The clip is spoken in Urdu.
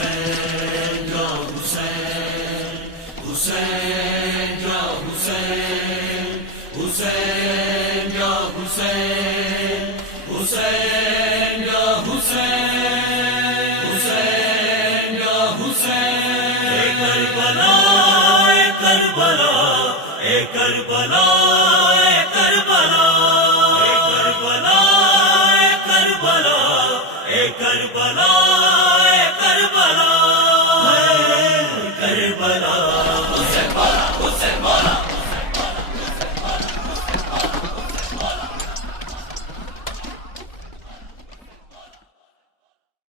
حسین یا حسین، حسین یا حسین، حسین یا حسین، حسین یا حسین، حسین یا حسین۔ اے کربلا اے کربلا اے کربلا اے کربلا اے کربلا اے کربلا اے کربلا